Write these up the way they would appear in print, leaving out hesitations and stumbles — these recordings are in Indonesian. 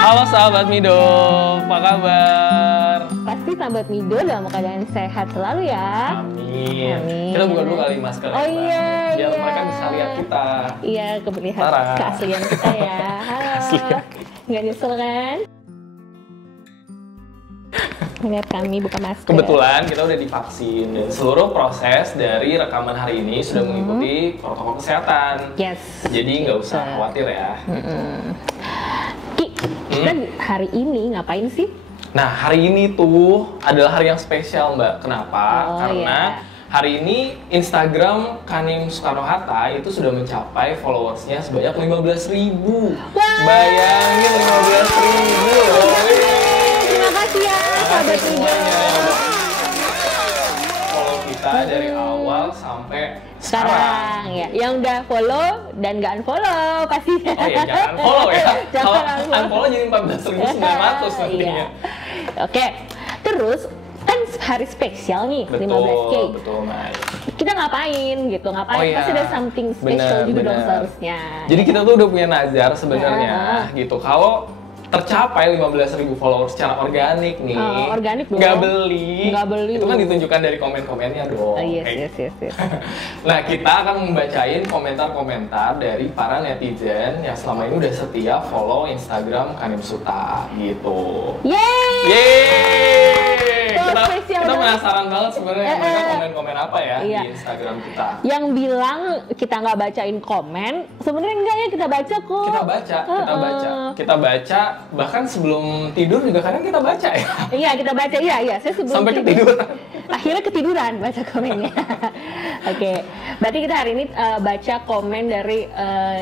Halo sahabat Mido, apa kabar? Pasti sahabat Mido dalam keadaan sehat selalu ya. Amin. Amin. Kita buka dulu kali masker. Oh iya, biar iya. mereka bisa lihat kita. Iya, keberlihat Parah. keaslian kita ya. Halo. Keaslian. Nggak nyesel kan? Lihat kami buka masker. Kebetulan kita udah divaksin dan seluruh proses dari rekaman hari ini sudah mengikuti protokol kesehatan. Yes. Jadi nggak usah Betul. khawatir ya. Ki, kita hari ini ngapain sih? Nah, hari ini tuh adalah hari yang spesial, Mbak. Kenapa? Oh, Karena hari ini Instagram Kanim Soekarno-Hatta itu sudah mencapai followersnya sebanyak 15.000. Wah. Bayangin 15.000 loh. Terima kasih ya, sahabat Mido. Semuanya. Follow kita dari awal sampai Sekarang ya, yang udah follow dan nggak unfollow pasti. Oh iya, jangan unfollow ya. Jangan Kalau unfollow. unfollow jadi 14.900 nantinya. Iya. Oke, terus kan hari spesial nih, 15K. Betul, Mai. Kita ngapain gitu, ngapain? Oh iya. Pasti ada something special Bener, juga dong bener. seharusnya. Jadi kita tuh udah punya nazar sebenarnya gitu. Kalau tercapai 15.000 followers secara organik nih, Organik dong. nggak beli, Nggak beli. itu kan ditunjukkan dari komen-komennya dong. Oh, yes, Kayak yes. Nah, kita akan membacain komentar-komentar dari para netizen yang selama ini udah setia follow Instagram Kanim Suta gitu. Yeay! Yeay! Wah, Kita, spesial kita banget. penasaran banget sebenarnya mereka komen-komen apa ya Iya. di Instagram kita. Yang bilang kita nggak bacain komen, sebenarnya enggak ya, kita baca kok. Kita baca, bahkan sebelum tidur juga kadang kita baca ya. Iya, kita baca. Iya. Saya sebelum Sampai tidur. ketiduran. Akhirnya ketiduran baca komennya. Oke, berarti kita hari ini baca komen dari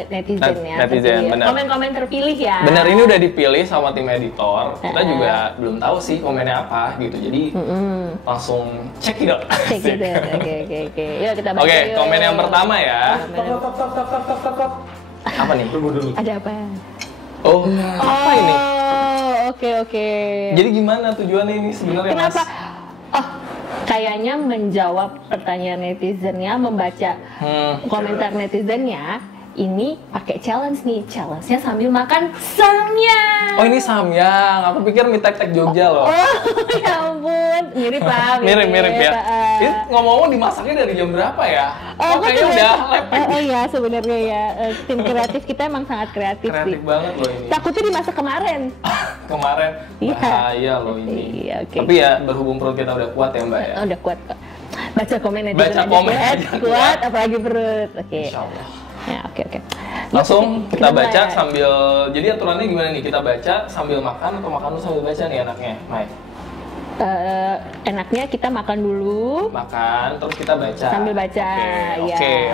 netizen ya. Netizen, Terpilih. benar. Komen-komen terpilih ya. Bener, ini udah dipilih sama tim editor. Kita juga belum tahu sih komennya apa gitu. Jadi langsung cek it out. Cek gitu. Oke. Yuk kita baca. Oke, yuk. komen yang pertama ya. Komen. Apa nih? Tunggu dulu. Ada apa? Oh, apa ini? Oh, oke. Jadi gimana tujuannya ini sebenarnya, Mas? Kenapa? Oh, kayaknya menjawab pertanyaan netizennya, membaca komentar netizennya, ini pakai challenge nih. Challenge-nya sambil makan samyang. Oh, ini samyang. Aku pikir mie tek-tek Jogja loh. Oh, ya ampun. Mirip lah. Mirip ya. Ini ngomong-ngomong dimasaknya dari jam berapa ya? Oh, kayaknya udah lepek. Oh iya, sebenarnya ya. Tim kreatif kita emang sangat kreatif Kreatif sih. banget loh ini. Takutnya dimasak kemarin. Kemarin Iya. bahaya loh ini. Iya, oke. Tapi ya berhubung perut kita udah kuat ya, Mbak ya. Oh, udah kuat kok. Baca komen netizen Baca aja komen kuat, aja kuat, apalagi perut. Oke. Insya Allah. Ya, oke. Langsung kita baca mulai. sambil, jadi aturannya gimana nih? Kita baca sambil makan atau makan dulu sambil baca nih enaknya? Mai. Enaknya kita makan dulu Makan, terus kita baca. sambil baca.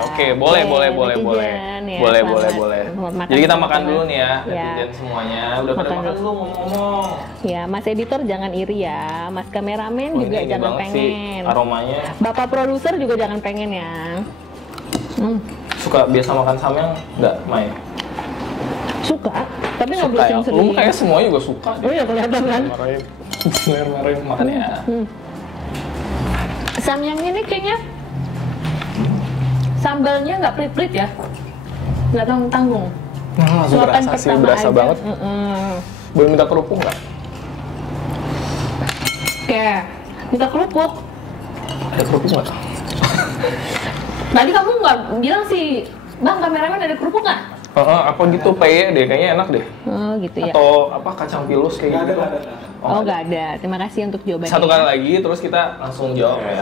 Oke, boleh. netizen, ya, Boleh. selamat makan Jadi kita makan sama-sama. dulu nih ya, Ya. netizen semuanya. Udah pada Makan makan dulu. dulu ngomong-ngomong. Ya, Mas editor jangan iri ya, Mas kameramen Oh, juga ini jangan banget sih pengen. aromanya. Bapak produser juga jangan pengen ya. Suka biasa makan samyang nggak, Mai? Suka, tapi nggak Suka boleh ya? sering-sering. Lu kayaknya semuanya juga suka Oh iya, kelihatan kan? Marahin makan ya. Samyang ini kayaknya sambalnya nggak pelit-pelit ya, nggak tanggung-tanggung. Langsung berasa sih, berasa aja. banget. Boleh minta kerupuk nggak? Oke, minta kerupuk. Ada kerupuk nggak? Tadi kamu nggak bilang sih, Bang kameramen ada kerupuk nggak? Apa gitu, peye deh, kayaknya enak deh. Oh gitu ya. Atau apa kacang pilus kayak gitu? Oh nggak ada. Terima kasih untuk jawabannya. Satu kali lagi, terus kita langsung jawab ya.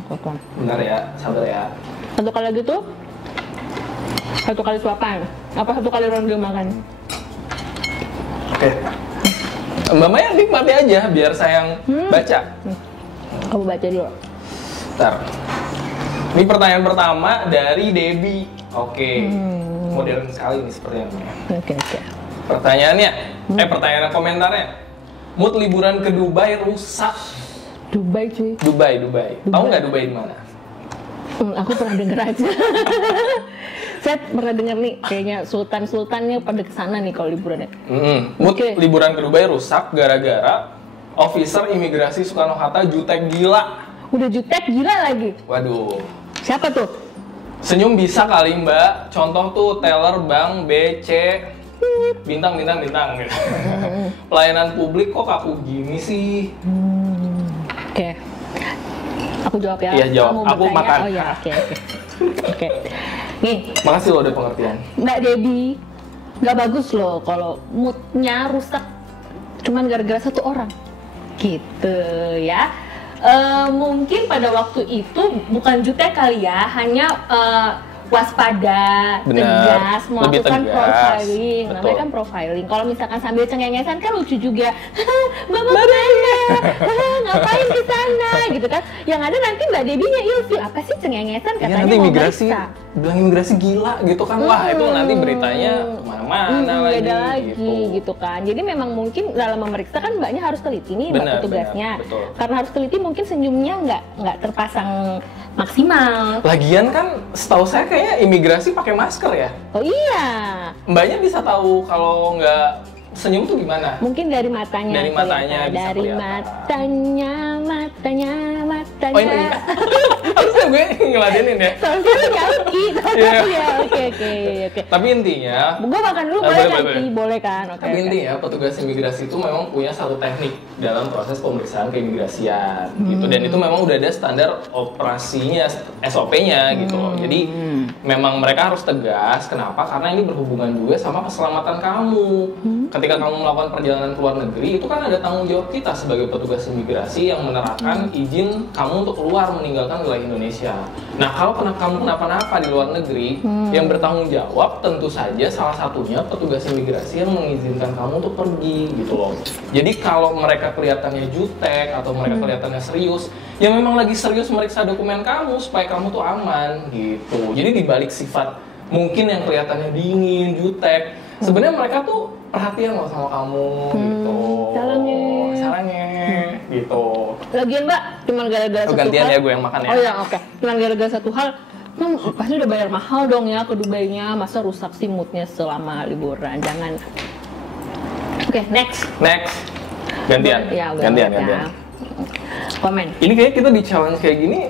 Oke. Bentar ya, sabar ya. Satu kali gitu, satu kali suapan. Apa satu kali ronde makan? Oke. Mbak Maya nikmati aja, biar saya yang baca. Kamu baca dulu. Bentar. Ini pertanyaan pertama dari Debbie. Oke. Modern sekali nih sepertinya. Oke. Pertanyaannya, pertanyaan komentarnya. Mood liburan ke Dubai rusak. Dubai cuy. Dubai. Tahu nggak Dubai di mana? Aku pernah denger aja. Saya pernah denger nih, kayaknya sultannya pada kesana nih kalau liburannya. Mood Oke. liburan ke Dubai rusak gara-gara officer imigrasi Soekarno-Hatta jutek gila. Udah jutek gila lagi. Waduh. Siapa tuh? Senyum bisa kali Mbak. Contoh tuh teller bank BC bintang gitu. Pelayanan publik kok kaku gini sih? Oke. Aku jawab ya. Iya, jawab. Kamu Aku bertanya. makan. Oh ya, oke. Nih, Makasih lo udah pengertian. Mbak Debbie, nggak bagus loh kalau moodnya rusak cuman gara-gara satu orang. Gitu ya. Mungkin pada waktu itu bukan jutek kali ya, hanya waspada, tegas, melakukan profiling. Betul. Namanya kan profiling. Kalau misalkan sambil cengengesan kan lucu juga. Mbak mau kemana? Ngapain di sana? Gitu kan. Yang ada nanti Mbak Debbie-nya ilfil. Apa sih cengengesan? Katanya nanti mau imigrasi, meriksa. bilang imigrasi gila gitu kan. Wah itu nanti beritanya kemana-mana lagi. Beda lagi gitu kan. Jadi memang mungkin dalam memeriksa kan mbaknya harus teliti nih mbak petugasnya. Karena harus teliti mungkin senyumnya nggak terpasang maksimal. Lagian kan setahu saya kayaknya imigrasi pakai masker ya. Oh iya. Mbaknya bisa tahu kalau nggak senyum tuh gimana? Mungkin dari matanya. Dari matanya kelihatan. bisa Dari matanya. Oh ini harusnya gue ngeladenin ya. Soalnya lu nyauki. Ya oke. Tapi intinya, gue makan dulu boleh nanti, boleh kan? Oke. Tapi intinya petugas imigrasi itu memang punya satu teknik dalam proses pemeriksaan keimigrasian gitu. Dan itu memang udah ada standar operasinya, SOP-nya gitu loh. Jadi memang mereka harus tegas. Kenapa? Karena ini berhubungan juga sama keselamatan kamu. Ketika kamu melakukan perjalanan ke luar negeri, itu kan ada tanggung jawab kita sebagai petugas imigrasi yang menerapkan izin kamu untuk keluar meninggalkan wilayah Indonesia. Nah, kalau kamu kenapa-napa di luar negeri, yang bertanggung jawab tentu saja salah satunya petugas imigrasi yang mengizinkan kamu untuk pergi gitu loh. Jadi kalau mereka kelihatannya jutek atau mereka kelihatannya serius, ya memang lagi serius meriksa dokumen kamu supaya kamu tuh aman gitu. Jadi dibalik sifat mungkin yang kelihatannya dingin, jutek, sebenarnya mereka tuh perhatian loh sama kamu gitu. Salahnya gitu. Lagian mbak, cuma gara-gara satu gantian hal. Ya gue yang makan ya. Oh ya oke. Cuma gara-gara satu hal, pasti udah bayar mahal dong ya ke Dubai-nya. Masa rusak sih moodnya selama liburan? Jangan. Oke, next. Gantian. Ya, gantian. Komen. Ini kayak kita di challenge kayak gini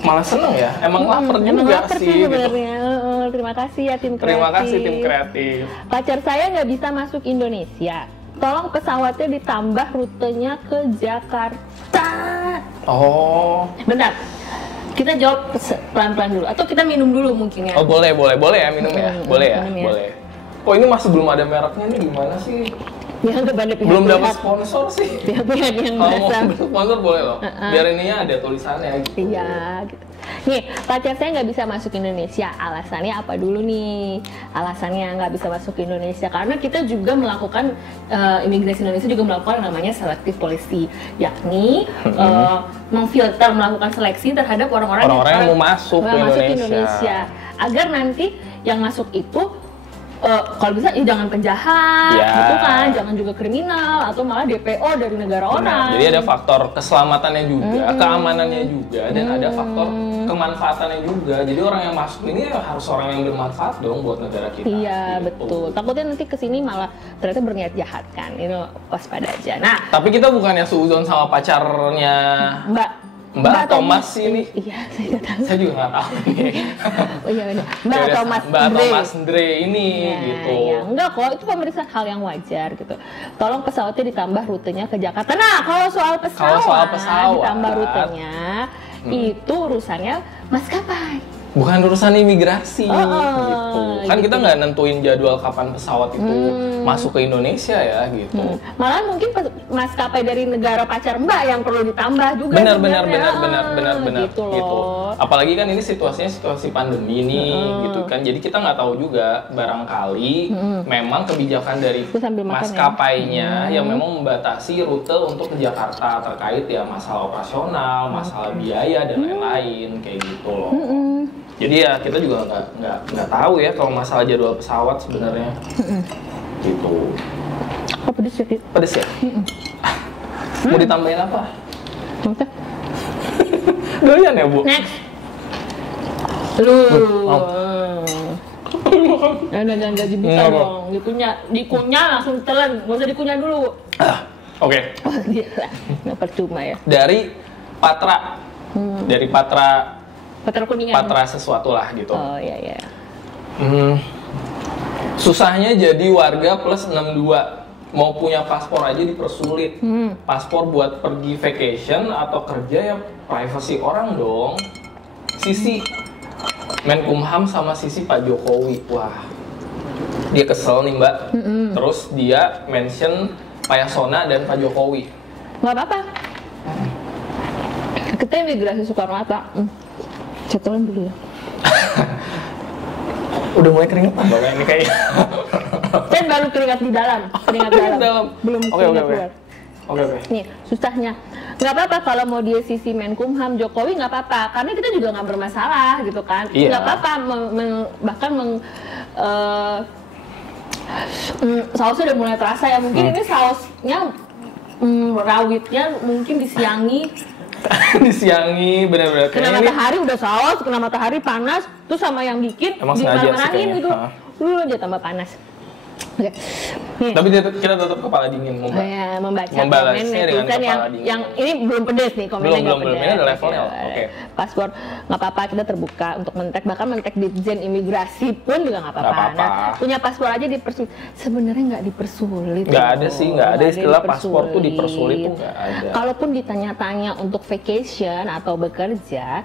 malah seneng ya. Emang lapar juga sih. Sebenarnya. Terima kasih ya tim kreatif. Terima kasih tim kreatif. Pacar saya nggak bisa masuk Indonesia. Tolong pesawatnya ditambah rutenya ke Jakarta. Oh. Bentar. Kita jawab pelan-pelan dulu. Atau kita minum dulu mungkin ya. Oh boleh ya minum ya. Boleh ya. Minum ya. Boleh. Oh ini masih belum ada mereknya nih, gimana sih? Ya, belum dapat sponsor sih. Pihak-pihak yang kalau mau merasa. sponsor boleh loh. Biar ininya ada tulisannya gitu. Iya gitu. Nih, pacar saya nggak bisa masuk Indonesia. Alasannya apa dulu nih? Alasannya nggak bisa masuk Indonesia karena kita juga melakukan imigrasi Indonesia juga melakukan yang namanya selective policy, yakni memfilter, melakukan seleksi terhadap orang-orang yang mau masuk ke Indonesia. Agar nanti yang masuk itu kalau bisa jangan penjahat, gitu kan, jangan juga kriminal atau malah DPO dari negara orang. Jadi ada faktor keselamatannya juga, keamanannya juga, dan ada faktor kemanfaatannya juga. Jadi orang yang masuk ini harus orang yang bermanfaat dong buat negara kita. Iya gitu. betul. Takutnya nanti kesini malah ternyata berniat jahat kan, itu waspada aja. Nah, tapi kita bukannya suuzon sama pacarnya Mbak Thomas ini. Iya, saya nggak tahu. Saya juga nggak tahu nih. Oh iya benar. Mbak Thomas Dre ini ya, gitu. Ya, enggak kok, itu pemeriksaan hal yang wajar gitu. Tolong pesawatnya ditambah rutenya ke Jakarta. Nah, kalau soal pesawat ditambah rutenya, itu urusannya maskapai. Bukan urusan imigrasi gitu. Kan gitu. kita nggak nentuin jadwal kapan pesawat itu masuk ke Indonesia ya gitu. Malah mungkin maskapai dari negara pacar Mbak yang perlu ditambah juga. Benar gitu. Apalagi kan ini situasi pandemi nih gitu kan. Jadi kita nggak tahu juga, barangkali memang kebijakan dari maskapainya yang memang membatasi rute untuk ke Jakarta terkait ya masalah operasional, masalah biaya dan lain-lain kayak gitu loh. Jadi ya kita juga nggak tahu ya kalau masalah jadwal pesawat sebenarnya. Gitu. Oh, pedes ya? Pedes ya? Mau ditambahin apa? Doyan ya Bu? Next. Lu. Jangan dibuka dong. Dikunyah langsung telan. Gak usah dikunyah dulu. Oke. Oh gila. Nggak percuma ya. Dari Patra. Dari Patra Kuningan. Patra sesuatu lah gitu. Oh iya. Susahnya jadi warga plus 62. Mau punya paspor aja dipersulit. Paspor buat pergi vacation atau kerja ya privasi orang dong. Sisi Menkumham sama sisi Pak Jokowi. Wah, dia kesel nih Mbak. Terus dia mention Pak Yasona dan Pak Jokowi. Nggak apa-apa. Kita imigrasi Soekarno-Hatta. Setelin dulu ya. Udah mulai keringetan Mbak ini kayaknya. Kan baru keringat di dalam. Keringat dalam. Belum keringat luar. Oke. Nih, susahnya. Nggak apa-apa kalau mau dia sisi Menkumham Jokowi nggak apa-apa. Karena kita juga nggak bermasalah gitu kan. Iya. Nggak apa-apa. Bahkan sausnya udah mulai terasa ya. Mungkin ini sausnya rawitnya mungkin disiangi. Disiangi benar-benar. Kena matahari udah saus, kena matahari panas, terus sama yang bikin dimarah-marahin gitu. Dulu aja tambah panas. Oke. Tapi kita tetap kepala dingin membaca membalasnya komen dengan netizen kepala dingin. yang ini belum pedes nih komennya nggak pedes. Belum, ini ada levelnya. Oke. Paspor nggak apa-apa, kita terbuka untuk mentek, bahkan mentek Ditjen Imigrasi pun juga nggak apa-apa. Nah, punya paspor aja dipersulit. Sebenarnya nggak dipersulit. Nggak ada sih, nggak ada istilah paspor tuh dipersulit tuh nggak ada. Kalaupun ditanya-tanya untuk vacation atau bekerja,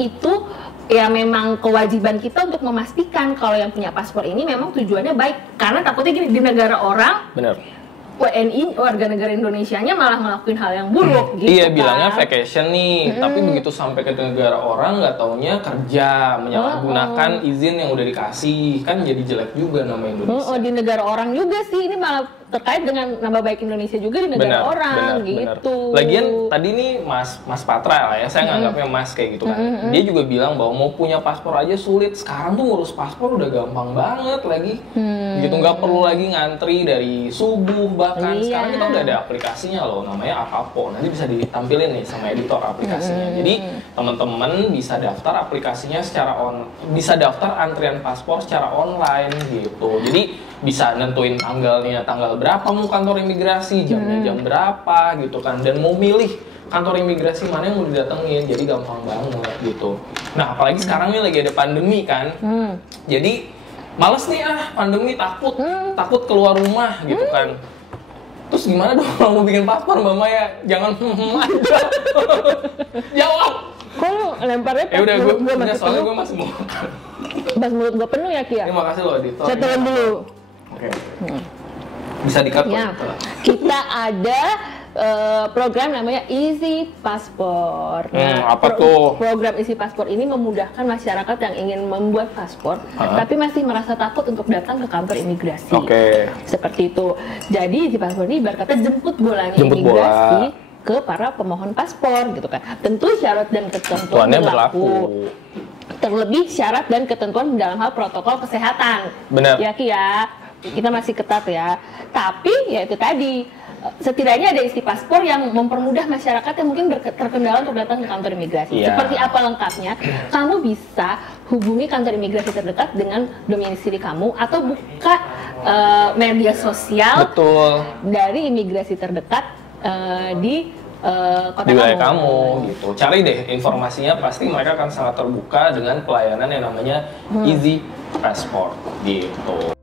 itu ya memang kewajiban kita untuk memastikan kalau yang punya paspor ini memang tujuannya baik, karena takutnya gini, di negara orang bener WNI warga negara Indonesianya malah ngelakuin hal yang buruk gitu. Iya, kan? bilangnya vacation nih, tapi begitu sampai ke negara orang nggak taunya kerja, menyalahgunakan izin yang udah dikasih, kan jadi jelek juga nama Indonesia. Di negara orang juga sih, ini malah terkait dengan nama baik Indonesia juga di negara orang gitu. Lagian tadi nih Mas Patra lah ya, saya nganggapnya Mas kayak gitu kan. Dia juga bilang bahwa mau punya paspor aja sulit. Sekarang tuh ngurus paspor udah gampang banget lagi. Gitu, nggak perlu lagi ngantri dari subuh bahkan. Sekarang kita udah ada aplikasinya loh, namanya Apapo. Nanti bisa ditampilin nih sama editor aplikasinya. Jadi teman-teman bisa daftar aplikasinya bisa daftar antrian paspor secara online gitu. Jadi bisa nentuin tanggalnya, tanggal berapa mau kantor imigrasi, jamnya jam berapa gitu kan, dan mau milih kantor imigrasi mana yang mau didatengin, jadi gampang banget gitu. Nah apalagi sekarang nih lagi ada pandemi kan, jadi males nih pandemi, takut keluar rumah gitu kan. Terus gimana dong kalau mau bikin paspor Mbak Maya? Jangan aja. Jawab. Kok lu lemparnya pas udah mulut gue masih soalnya penuh? gue masih mau makan. Pas mulut gue penuh ya Kia? Terima kasih loh editor. Saya telan dulu. Oke. Bisa di-cut Ya, kita ada program namanya Easy Passport. Apa tuh? Program Easy Passport ini memudahkan masyarakat yang ingin membuat paspor, tapi masih merasa takut untuk datang ke kantor imigrasi. Seperti itu. Jadi Easy Passport ini ibarat kata jemput bolanya imigrasi ke para pemohon paspor gitu kan. Tentu syarat dan ketentuan berlaku. Terlebih syarat dan ketentuan dalam hal protokol kesehatan. Benar. Ya Ki ya. Kita masih ketat ya. Tapi ya itu tadi, setidaknya ada isi paspor yang mempermudah masyarakat yang mungkin terkendala untuk datang ke kantor imigrasi. Seperti apa lengkapnya? Kamu bisa hubungi kantor imigrasi terdekat dengan domisili kamu atau buka media sosial dari imigrasi terdekat di kota di wilayah kamu gitu. Cari deh informasinya, pasti mereka akan sangat terbuka dengan pelayanan yang namanya Easy Passport gitu.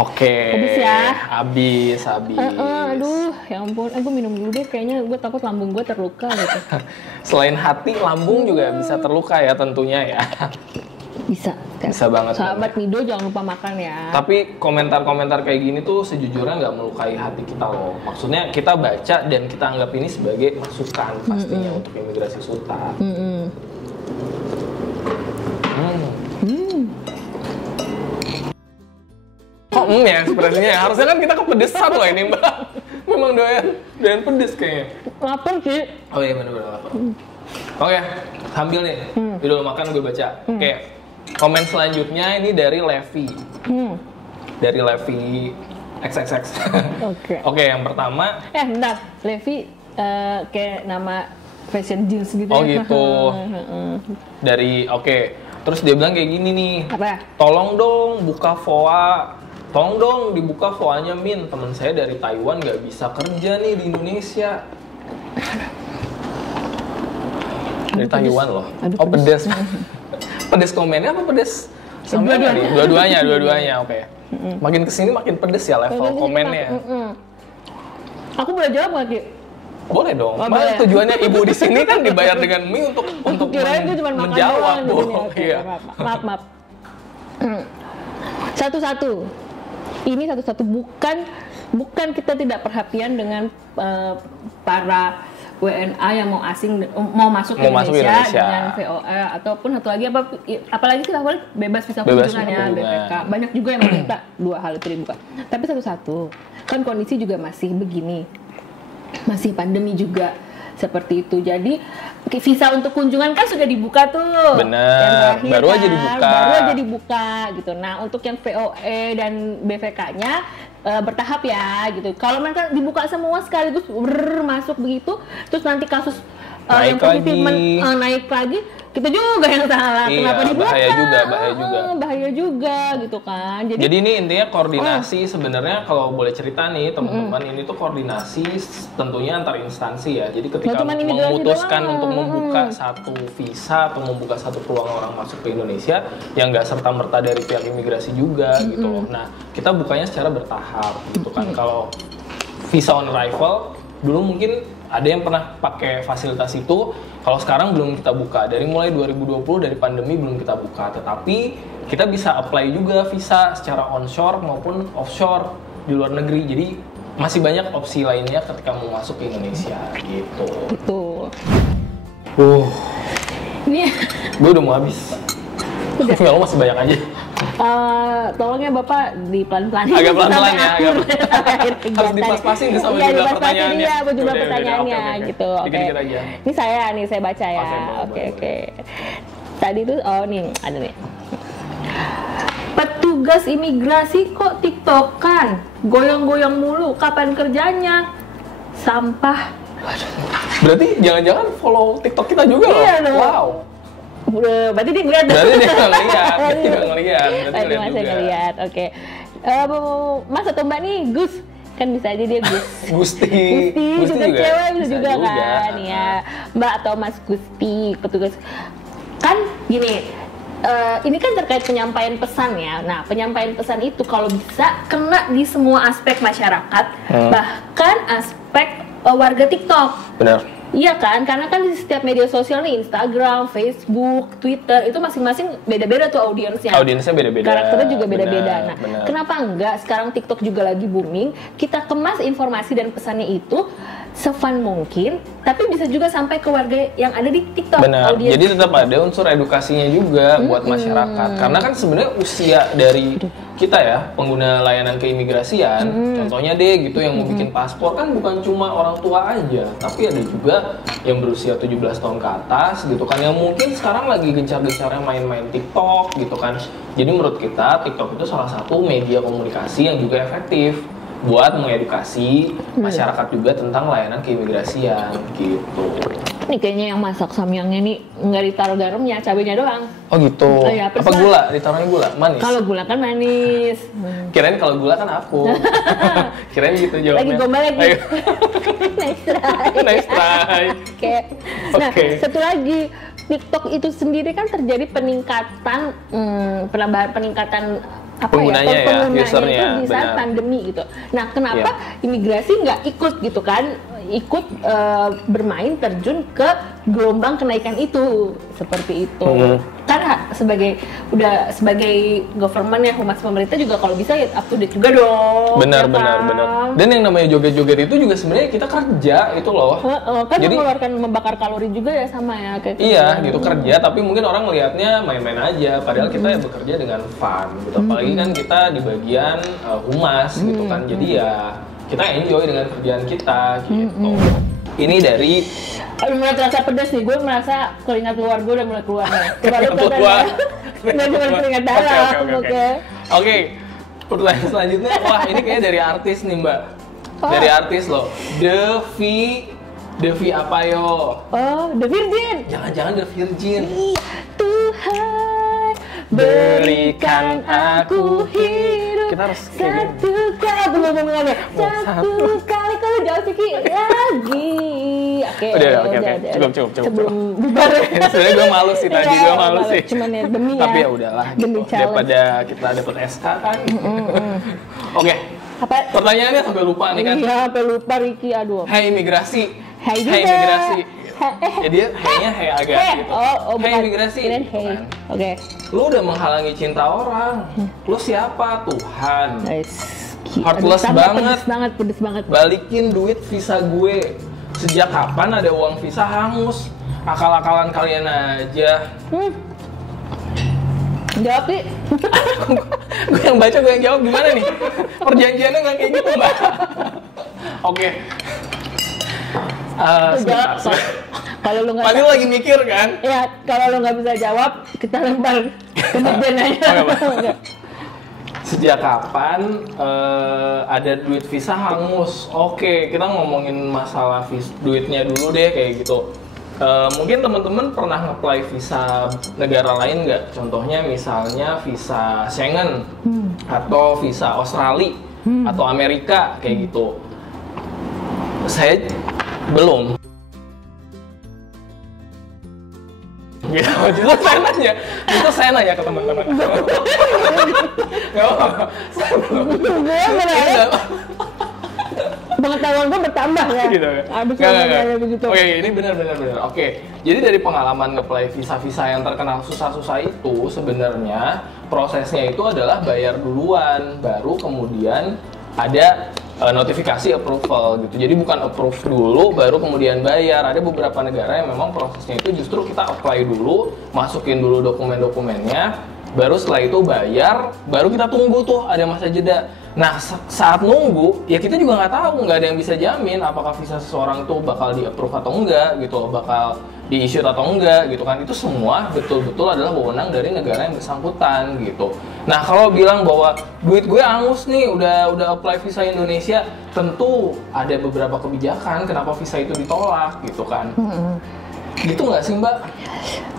Oke. Habis ya? Habis. Aduh, ya ampun. Gue minum dulu deh. Kayaknya gue takut lambung gue terluka gitu. Selain hati, lambung juga bisa terluka ya tentunya ya. Bisa banget. Sahabat Mido jangan lupa makan ya. Tapi komentar-komentar kayak gini tuh sejujurnya nggak melukai hati kita loh. Maksudnya kita baca dan kita anggap ini sebagai masukan pastinya untuk imigrasi Sultan. Kok ya ekspresinya ya? Harusnya kan kita kepedesan loh ini Mbak. Memang doyan pedes kayaknya. Lapar sih. Oh iya bener-bener lapar. Oke, sambil nih. Video makan gue baca. Oke, komen selanjutnya ini dari Levi. Dari Levi XXX. Oke, yang pertama. Bentar. Levi kayak nama fashion jeans gitu. Oh gitu. Dari terus dia bilang kayak gini nih. Apa? Tolong dong buka VOA. Tolong dong dibuka VOA-nya Min. Temen saya dari Taiwan nggak bisa kerja nih di Indonesia. Dari Taiwan loh. Aduh, pedes. Pedes komennya apa pedes Sampai nih, dua-duanya, oke. Makin kesini makin pedes ya level komennya. Aku boleh jawab nggak, Ki? Boleh dong. Malah tujuannya ibu di sini kan dibayar dengan mie untuk menjawab, Bu. Iya. Maaf. Satu-satu. Ini satu-satu bukan kita tidak perhatian dengan para WNA yang mau masuk ke Indonesia dengan VOE ataupun satu lagi apalagi kita bebas visa kunjungan ya, BPK. Banyak juga yang meminta dua hal itu dibuka. Tapi satu-satu kan kondisi juga masih begini. Masih pandemi juga seperti itu. Jadi visa untuk kunjungan kan sudah dibuka tuh. Benar. Baru aja dibuka gitu. Nah, untuk yang VOE dan BVK-nya bertahap ya gitu. Kalau mereka dibuka semua sekaligus masuk begitu, terus nanti kasus yang positif naik lagi, kita juga yang salah. Iya, kenapa dibuka? Bahaya juga gitu kan. Jadi ini intinya koordinasi sebenarnya kalau boleh cerita nih teman-teman, ini tuh koordinasi tentunya antar instansi ya. Jadi ketika memutuskan untuk membuka satu visa atau membuka satu peluang orang masuk ke Indonesia, yang nggak serta-merta dari pihak imigrasi juga gitu loh. Nah, kita bukanya secara bertahap gitu kan. Kalau visa on arrival dulu mungkin ada yang pernah pakai fasilitas itu, kalau sekarang belum kita buka. Dari mulai 2020 dari pandemi belum kita buka, tetapi kita bisa apply juga visa secara onshore maupun offshore di luar negeri. Jadi masih banyak opsi lainnya ketika mau masuk ke Indonesia gitu. Betul. Ini gue udah mau habis. Ya lo masih banyak aja. Tolong ya Bapak di pelan-pelan. Agak pelan-pelan ya. Harus dipas-pasin sama jumlah pertanyaannya. Iya, jumlah pertanyaannya gitu. Oke. Ini saya baca ya. Oke. Tadi tuh ada nih. Petugas imigrasi kok TikTokan? Goyang-goyang mulu. Kapan kerjanya? Sampah. Berarti jangan-jangan follow TikTok kita juga loh. Iya loh. Wow. Berarti dia ngeliat. Berarti dia ngeliat. Berarti masih ngeliat. Oke. Mas atau Mbak nih, Gus. Kan bisa aja dia Gus. Gusti juga cewek bisa juga kan ya. Mbak atau Mas Gusti, petugas. Kan gini, ini kan terkait penyampaian pesan ya. Nah, penyampaian pesan itu kalau bisa kena di semua aspek masyarakat, bahkan aspek warga TikTok. Benar. Iya kan, karena kan di setiap media sosial nih, Instagram, Facebook, Twitter, itu masing-masing beda-beda tuh audiensnya. Audiensnya beda-beda. Karakternya juga beda-beda. Nah, kenapa enggak sekarang TikTok juga lagi booming, kita kemas informasi dan pesannya itu se-fun mungkin, tapi bisa juga sampai ke warga yang ada di TikTok. Benar, jadi tetap ada unsur edukasinya juga buat masyarakat. Karena kan sebenarnya usia dari kita ya, pengguna layanan keimigrasian, contohnya deh gitu yang mau bikin paspor kan bukan cuma orang tua aja, tapi ada juga yang berusia 17 tahun ke atas gitu kan, yang mungkin sekarang lagi gencar-gencarnya main-main TikTok gitu kan. Jadi menurut kita TikTok itu salah satu media komunikasi yang juga efektif buat mengedukasi masyarakat juga tentang layanan keimigrasian gitu. Ini kayaknya yang masak samyangnya nih nggak ditaruh garamnya, cabenya doang. Oh gitu. Ya, apa gula? Ditaruhnya gula? Manis? Kalau gula kan manis. Kirain kalau gula kan aku. Kirain gitu jawabnya. Lagi gombal lagi. Nice try. Oke. Nah, satu lagi. TikTok itu sendiri kan terjadi peningkatan peningkatan penggunanya itu di saat pandemi gitu. Nah, kenapa imigrasi nggak ikut gitu kan? Ikut bermain terjun ke gelombang kenaikan itu seperti itu. Kan sebagai government ya, humas pemerintah juga kalau bisa ya up to date juga dong. Benar. Dan yang namanya joget-joget itu juga sebenarnya kita kerja itu loh. Kan jadi membakar kalori juga ya sama ya kayak iya gitu kerja, tapi mungkin orang melihatnya main-main aja, padahal kita ya bekerja dengan fun gitu. Apalagi kan kita di bagian humas gitu kan, jadi ya kita enjoy dengan kerjaan kita gitu. Ini dari mulai terasa pedas nih, gue merasa keringat luar gue udah mulai keluar nih. Nggak cuma keringat dalam. Oke, pertanyaan selanjutnya, wah ini kayaknya dari artis nih Mbak. Dari artis loh, Devi apa yo? Oh, The Virgin. Jangan-jangan The Virgin. Tuhan berikan aku hidup kita harus kayak gini. Satu kali ngomong-ngomongnya. Satu kali kalau jauh Ciki lagi. Oke. Udah. Cukup. Sebelum bubar. Sebenarnya gue malu sih tadi, gue malu sih. Cuman ya demi ya. Tapi ya udahlah. Demi Gitu. challenge. Daripada kita dapat SK kan. Oke. Apa? Pertanyaannya sampai lupa nih kan. Iya, sampai lupa Riki, aduh. Hai imigrasi. Hai juga. Imigrasi. Ya dia hey-nya hey agak gitu. Oh, Hai bukan. imigrasi. Kirain gitu hey. kan. Oke. Lu udah menghalangi cinta orang. Lu siapa? Tuhan. Nice. Heartless banget. Pedes banget. Balikin duit visa gue. Sejak kapan ada uang visa hangus? Akal-akalan kalian aja. Jawab sih. Gue yang baca, gue yang jawab, gimana nih? Perjanjiannya nggak kayak gitu, Mbak. Oke. Jawab. Kalau lu nggak Padahal lagi mikir kan? ya, kalau lu nggak bisa jawab, kita lempar ke meja aja. Sejak kapan ada duit visa hangus? Oke, kita ngomongin masalah duitnya dulu deh kayak gitu. Mungkin teman-teman pernah nge-apply visa negara lain nggak? Contohnya misalnya visa Schengen atau visa Australia atau Amerika kayak gitu. Saya belum. Gitu, itu saya nanya ke teman-teman. Nggak apa-apa, saya belum. Pengetahuan gue bertambah ya. Gitu ya? Abis Nggak. begitu. Oke, ini benar. Oke, jadi dari pengalaman nge-apply visa-visa yang terkenal susah-susah itu, sebenarnya prosesnya itu adalah bayar duluan, baru kemudian ada notifikasi approval gitu. Jadi bukan approve dulu, baru kemudian bayar. Ada beberapa negara yang memang prosesnya itu justru kita apply dulu, masukin dulu dokumen-dokumennya, baru setelah itu bayar, baru kita tunggu tuh ada masa jeda. Nah, saat nunggu, ya kita juga nggak tahu, nggak ada yang bisa jamin apakah visa seseorang tuh bakal di-approve atau enggak gitu, bakal di-issue atau enggak gitu kan. Itu semua betul-betul adalah wewenang dari negara yang bersangkutan gitu. Nah, kalau bilang bahwa duit gue angus nih, udah apply visa Indonesia, tentu ada beberapa kebijakan kenapa visa itu ditolak gitu kan. Gitu nggak sih, Mbak?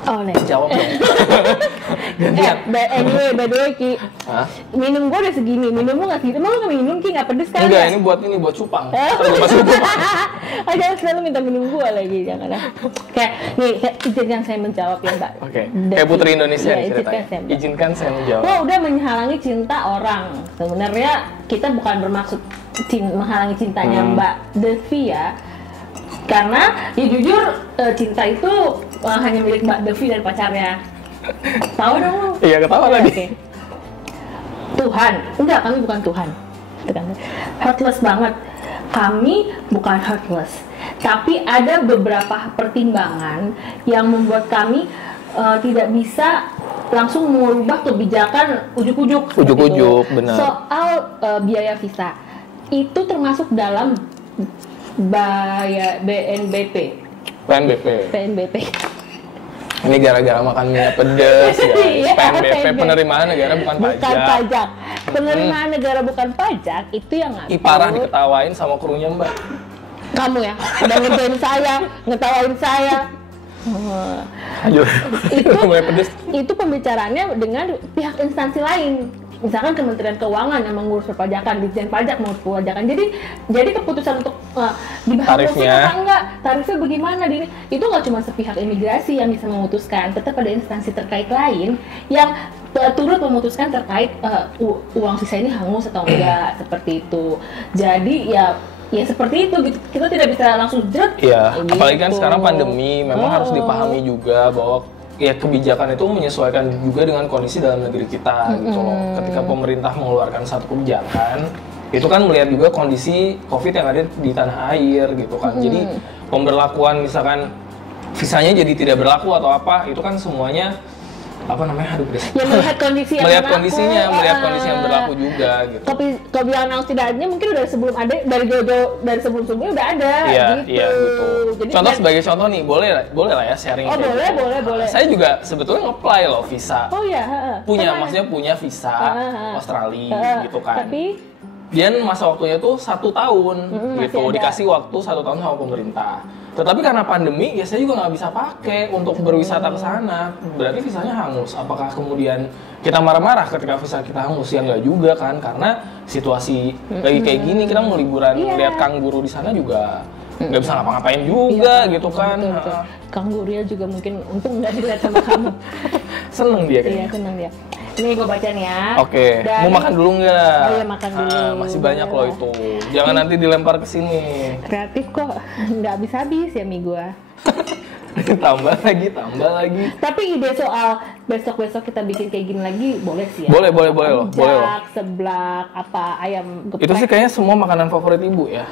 Oh, nih. Jawab dong. Gantian. Anyway, by the way, Ki. Hah? Minum gue udah segini, minum lu nggak segitu. Emang lu nggak minum, Ki? Nggak pedes kan? Enggak, ini buat cupang. Oh, jangan selalu minta minum gue lagi, jangan. Kayak, nih, izinkan saya menjawab ya, Mbak. Oke. Kayak Putri Indonesia Ya, nih ceritanya. Izinkan saya menjawab. Lo udah menghalangi cinta orang. Sebenarnya kita bukan bermaksud menghalangi cintanya Mbak Devi ya. Karena ya jujur cinta itu hanya milik Mbak Devi dan pacarnya. Tahu dong lu? Iya, ketawa tadi. Okay. Tuhan, enggak, kami bukan Tuhan. Heartless banget. Kami bukan heartless. Tapi ada beberapa pertimbangan yang membuat kami tidak bisa langsung merubah kebijakan ujuk-ujuk. Ujuk-ujuk, benar. Soal biaya visa itu termasuk dalam BNBP. PNBP. Ini gara-gara makan minyak pedas ya. PNBP, penerimaan negara bukan pajak. Penerimaan negara bukan pajak itu yang ngatur. Parah diketawain sama krunya, Mbak. Kamu ya, udah ngerjain saya, ngetawain saya. Aduh, Itu mulai pedes. Itu pembicaraannya dengan pihak instansi lain. Misalkan Kementerian Keuangan yang mengurus perpajakan, Ditjen Pajak mengurus perpajakan. Jadi keputusan untuk dibahas apa enggak, tarifnya bagaimana, itu nggak cuma sepihak imigrasi yang bisa memutuskan, tetap ada instansi terkait lain yang turut memutuskan terkait uang visa ini hangus atau enggak, seperti itu. Jadi ya seperti itu gitu. Kita tidak bisa langsung jret. Iya, gitu. apalagi kan sekarang pandemi, memang harus dipahami juga bahwa ya kebijakan itu menyesuaikan juga dengan kondisi dalam negeri kita gitu loh. Ketika pemerintah mengeluarkan satu kebijakan, itu kan melihat juga kondisi COVID yang ada di tanah air gitu kan. Jadi pemberlakuan misalkan visanya jadi tidak berlaku atau apa, itu kan semuanya apa namanya, ya melihat kondisi yang melihat berlaku, kondisinya, melihat kondisi yang berlaku juga gitu. Kebijakan yang tidaknya mungkin udah sebelum ada, dari jauh-jauh dari sebelumnya udah ada. Iya gitu. Jadi contoh sebagai contoh nih, boleh lah ya sharing. Oh boleh. Saya juga sebetulnya nge-apply loh visa. Oh iya. Maksudnya punya visa Australia gitu kan. Tapi dia masa waktunya tuh 1 tahun gitu, dikasih waktu 1 tahun sama pemerintah. Tetapi karena pandemi, ya saya juga nggak bisa pakai untuk berwisata ke sana. Berarti visanya hangus. Apakah kemudian kita marah-marah ketika visa kita hangus? Ya nggak juga kan, karena situasi lagi kayak gini, kita mau liburan lihat kangguru di sana juga nggak bisa ngapa-ngapain juga gitu kan. Betul. Kanggurnya juga mungkin untung nggak dilihat sama kamu. Seneng dia Iya, kayaknya. seneng dia. Ini gue baca nih ya. Oke, mau makan dulu nggak? Oh iya, makan dulu. Masih banyak loh itu. Jangan nanti dilempar ke sini. Kreatif kok, nggak habis-habis ya mie gue. tambah lagi. Tapi ide soal besok-besok kita bikin kayak gini lagi boleh sih ya. Boleh loh, boleh loh. Rujak, seblak, apa ayam geprek. Itu sih kayaknya semua makanan favorit ibu ya.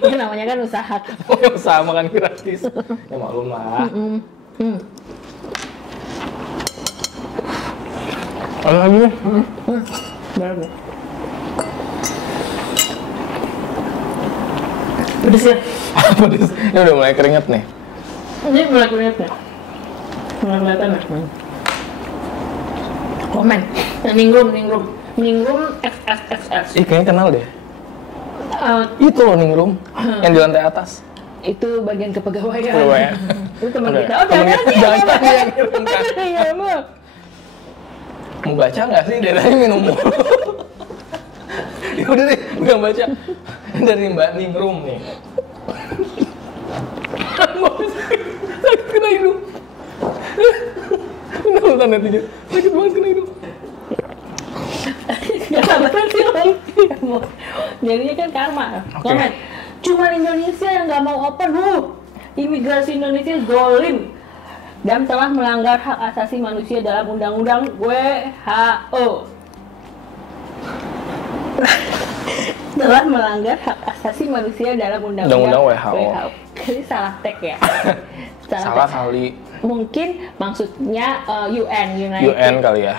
Itu namanya kan usaha. Usaha makan gratis. Ya maklum lah. Ada lagi nih. Baru. Pedes ya? Pedes. Ini udah mulai keringet nih. Ini mulai kelihatan ya? Mulai kelihatan ya? Komen. Ningrum XXXX. Ih, kayaknya kenal deh. Itu loh Ningrum, yang di lantai atas. Itu bagian kepegawaian. Kepegawaian. Itu teman Oke. kita. Oh, Temen kita. Jangan jangan yang ngirim kan. Iya, mau. Mau baca nggak sih? Dari tadi minum mulu. Ya udah deh, udah baca. Dari Mbak Ningrum nih. Sakit kena hidung. Bentar netizen. Sakit banget kena hidung. Gak sabaran sih orang. Jadinya kan karma. Komen. Cuma Indonesia yang nggak mau open. Imigrasi Indonesia zolim dan telah melanggar hak asasi manusia dalam Undang-Undang WHO. Telah melanggar hak asasi manusia dalam Undang-Undang WHO. Ini salah tag ya. Salah kali. Mungkin maksudnya United. UN kali ya.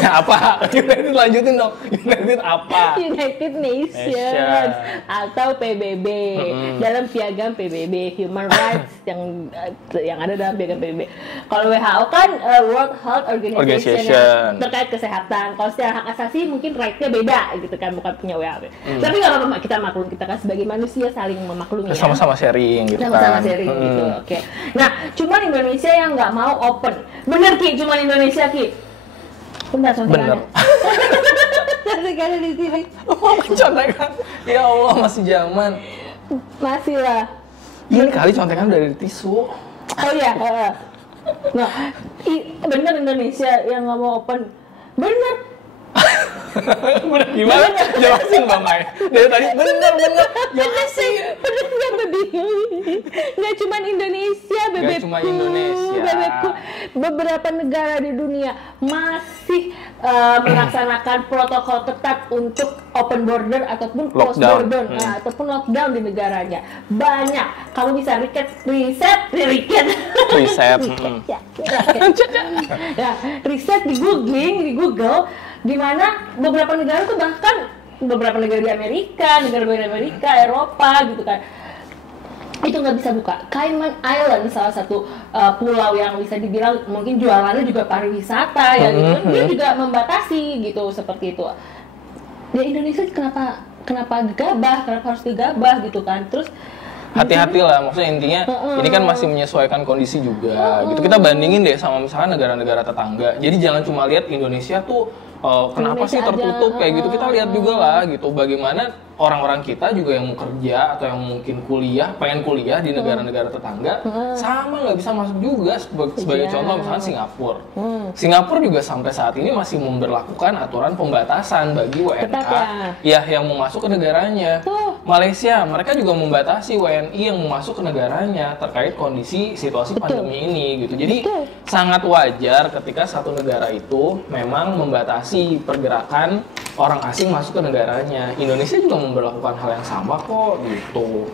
Apa? United lanjutin dong. United apa? United Nations atau PBB dalam piagam PBB Human Rights yang ada dalam piagam PBB. Kalau WHO kan World Health Organization yang terkait kesehatan. Kalau secara hak asasi mungkin right-nya beda gitu kan, bukan punya WHO. Tapi nggak apa-apa, kita maklum, kita kan sebagai manusia saling memaklumi ya. Sama-sama sharing gitu Sama-sama sharing gitu. Oke. Nah, cuman Indonesia yang nggak mau open. Bener Ki, cuman Indonesia Ki. Bener. Contekannya di sini. Contekan. Ya Allah, masih zaman. Masih lah. Ini kali contekan dari tisu. Oh iya. Nah, bener Indonesia yang nggak mau open. Bener. Bener gimana? Jelasin Bang Mai. Dari tadi bener. Jelasin. Bener nggak bingung. Nggak cuma Indonesia, bebekku. Nggak cuma Indonesia. Bebekku. Beberapa negara di dunia masih melaksanakan protokol ketat untuk open border ataupun closed border, ataupun lockdown di negaranya. Banyak. Kamu bisa riset. Nah, riset di Google, di mana beberapa negara tuh bahkan beberapa negara di Amerika, Eropa gitu kan, itu nggak bisa buka. Cayman Island salah satu pulau yang bisa dibilang mungkin jualannya juga pariwisata ya gitu. Dia juga membatasi gitu seperti itu. Ya Indonesia kenapa harus gegabah gitu kan. Terus hati-hati lah, maksudnya intinya ini kan masih menyesuaikan kondisi juga gitu. Kita bandingin deh sama misalkan negara-negara tetangga. Jadi jangan cuma lihat Indonesia tuh kenapa Indonesia sih tertutup aja, kayak gitu. Kita lihat juga lah gitu bagaimana orang-orang kita juga yang mau kerja atau yang mungkin pengen kuliah di negara-negara tetangga sama nggak bisa masuk juga. Sebagai contoh misalnya Singapura. Singapura juga sampai saat ini masih memberlakukan aturan pembatasan bagi WNK yang mau masuk ke negaranya. Malaysia, mereka juga membatasi WNI yang mau masuk ke negaranya terkait kondisi situasi pandemi ini gitu. Jadi sangat wajar ketika satu negara itu memang membatasi pergerakan orang asing masuk ke negaranya. Indonesia juga memberlakukan hal yang sama kok gitu.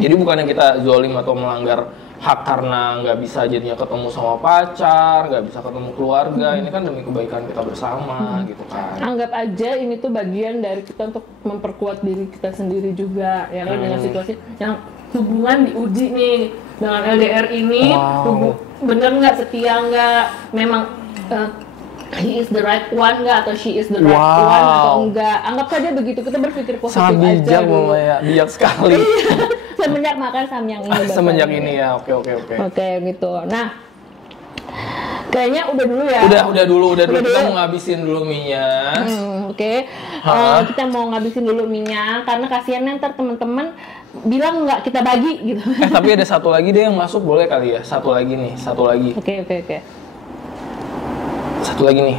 Jadi bukannya kita zolim atau melanggar hak karena nggak bisa jadinya ketemu sama pacar, nggak bisa ketemu keluarga. Ini kan demi kebaikan kita bersama gitu kan. Anggap aja ini tuh bagian dari kita untuk memperkuat diri kita sendiri juga ya kan, dengan situasi yang hubungan diuji nih dengan LDR ini. Bener nggak, setia nggak, memang he is the right one nggak, atau she is the right one atau enggak. Anggap saja begitu, kita berpikir positif sangat bijak aja dulu. ya, bijak sekali. Semenjak makan samyang ini. Semenjak ini ya, oke. Oke gitu. Nah, kayaknya udah dulu ya. Udah dulu. Kita mau ngabisin dulu mie-nya. Oke. Kita mau ngabisin dulu mie-nya karena kasihan ntar teman-teman bilang nggak kita bagi gitu. Tapi ada satu lagi deh yang masuk, boleh kali ya? Satu lagi. Oke. Satu lagi nih.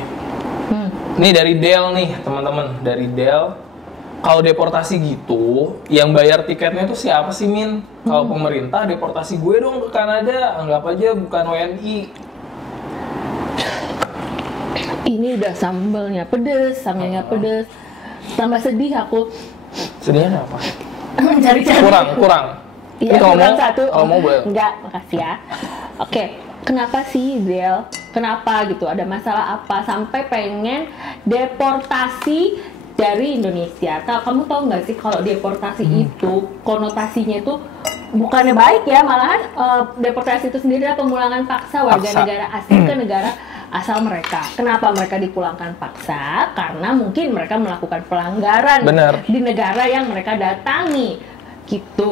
Nih dari Del nih, teman-teman. Dari Del. Kalau deportasi gitu, yang bayar tiketnya tuh siapa sih, Min? Kalau pemerintah deportasi gue dong ke Kanada, anggap aja bukan WNI. Ini udah sambalnya pedes, samyangnya pedes. Tambah sedih aku. Sedihnya apa? Cari-cari. Kurang. Iya, kalau kurang mau, satu. Kalau mau boleh. Enggak, makasih ya. Oke, kenapa sih Del? Kenapa gitu? Ada masalah apa sampai pengen deportasi dari Indonesia? Kamu tahu nggak sih kalau deportasi itu konotasinya itu bukannya baik ya, malahan deportasi itu sendiri adalah pemulangan paksa warga negara asing ke negara asal mereka. Kenapa mereka dipulangkan paksa? Karena mungkin mereka melakukan pelanggaran di negara yang mereka datangi. Gitu.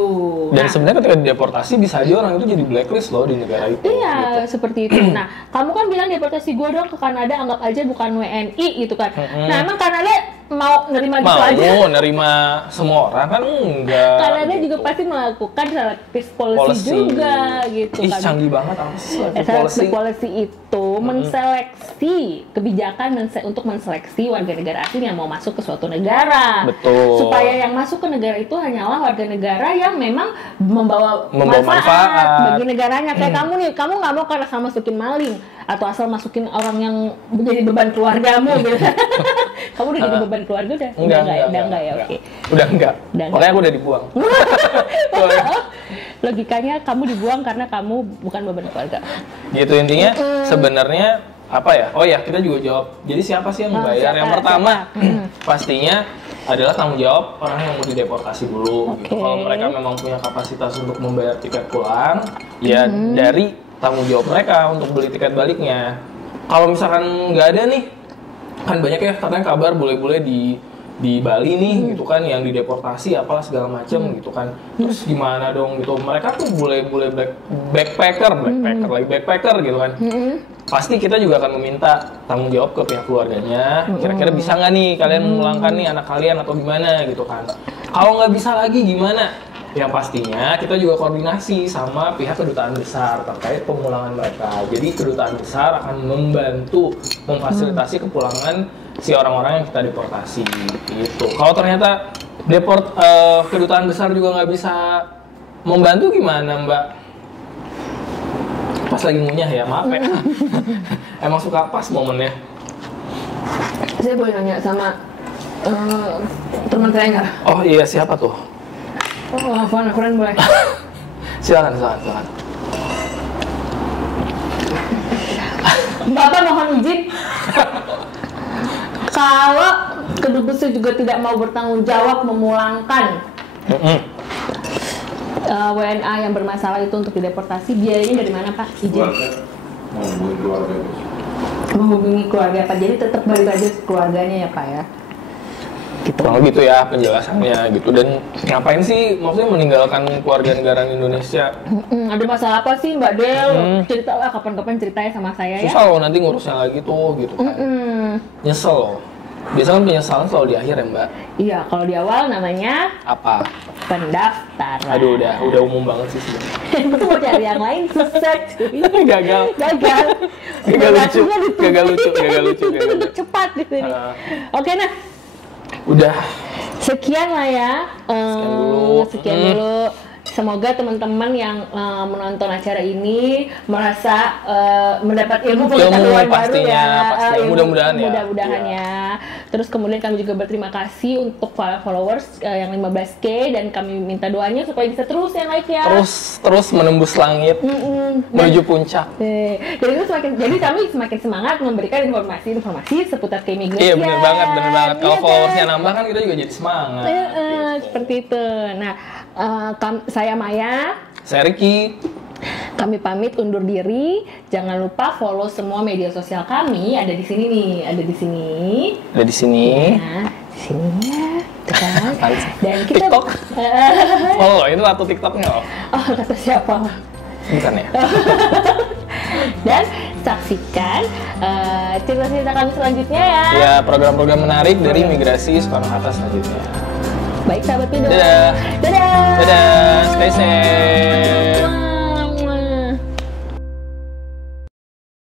Dan sebenarnya ketika deportasi bisa aja orang itu jadi blacklist loh di negara itu. Iya, gitu. Seperti itu. Nah, kamu kan bilang deportasi gue dong ke Kanada, anggap aja bukan WNI gitu kan. Nah, emang Kanada mau nerima gitu aja? Mau nerima semua orang kan enggak. Kanada gitu. juga pasti melakukan selektif policy juga gitu kan. Canggih banget apa sih selektif policy itu menseleksi kebijakan untuk menseleksi warga negara asing yang mau masuk ke suatu negara. Betul. Supaya yang masuk ke negara itu hanyalah warga negara yang memang membawa manfaat bagi negaranya. Kayak kamu nih, kamu nggak mau kan asal masukin maling atau asal masukin orang yang menjadi beban keluargamu gitu. Kamu udah jadi beban keluarga udah? Enggak ya, oke. Udah enggak. Pokoknya aku udah dibuang. Logikanya kamu dibuang karena kamu bukan beban keluarga. Gitu intinya. Sebenarnya apa ya? Oh ya, kita juga jawab. Jadi siapa sih yang membayar? Yang pertama, pastinya adalah tanggung jawab orang yang mau dideportasi dulu. Gitu. Kalau mereka memang punya kapasitas untuk membayar tiket pulang, ya dari tanggung jawab mereka untuk beli tiket baliknya. Kalau misalkan nggak ada nih, kan banyak ya katanya kabar bule-bule di Bali nih gitu kan yang dideportasi apalah segala macem gitu kan. Terus gimana dong gitu. Mereka tuh bule-bule backpacker gitu kan. Pasti kita juga akan meminta tanggung jawab ke pihak keluarganya. Kira-kira bisa nggak nih kalian memulangkan nih anak kalian atau gimana gitu kan. Kalau nggak bisa lagi gimana? Yang pastinya kita juga koordinasi sama pihak kedutaan besar terkait pemulangan mereka. Jadi kedutaan besar akan membantu memfasilitasi kepulangan si orang-orang yang kita deportasi gitu. Kalau ternyata kedutaan besar juga nggak bisa membantu gimana, Mbak? Pas lagi ngunyah ya, maaf ya. Emang suka pas momennya. Saya boleh nanya sama teman saya nggak? Oh iya, siapa tuh? Oh, Afwan, akuran boleh. Silakan. Bapak mohon izin. Kalau kedubes juga tidak mau bertanggung jawab memulangkan WNA yang bermasalah itu untuk dideportasi, biayanya dari mana, Pak? Izin. Menghubungi keluarga, Pak. Jadi tetap balik aja keluarganya ya, Pak ya. Gitu. Kalau gitu ya penjelasannya gitu. Dan ngapain sih maksudnya meninggalkan keluarga negara Indonesia? Ada masalah apa sih Mbak Del? Cerita lah kapan-kapan ceritanya sama saya ya. Susah loh nanti ngurusnya lagi tuh gitu kan. Nyesel loh. Biasanya kan penyesalan selalu di akhir ya Mbak. Iya, kalau di awal namanya apa? Pendaftaran. Aduh udah umum banget sih sebenarnya. Itu mau cari yang lain susah. Gagal lucu. Cepat di sini. Oke, nah. Udah. Sekian lah ya. Sekian dulu. Semoga teman-teman yang menonton acara ini merasa mendapat ilmu pengetahuan baru ya. Mudah-mudahan ya. Terus kemudian kami juga berterima kasih untuk followers yang 15K dan kami minta doanya supaya bisa terus ya like ya. Terus menembus langit menuju puncak. Jadi kami semakin semangat memberikan informasi seputar keimigrasian. Iya benar banget. Kalau followersnya nambah kan kita juga jadi semangat. Seperti itu. Nah, saya Maya. Saya Ricky. Kami pamit undur diri. Jangan lupa follow semua media sosial kami. Ada di sini nih, ada di sini. Ada di sini. Nah, di sini ya. Tuh kan. Dan kita TikTok. Oh, itu ratu TikToknya loh. Oh, kata siapa? Bukan ya? Dan saksikan cerita-cerita kami selanjutnya ya. Ya, program-program menarik dari Migrasi Soekarno-Hatta selanjutnya. Baik sahabat Pido. Dadah. Dadah. Dadah. Stay safe.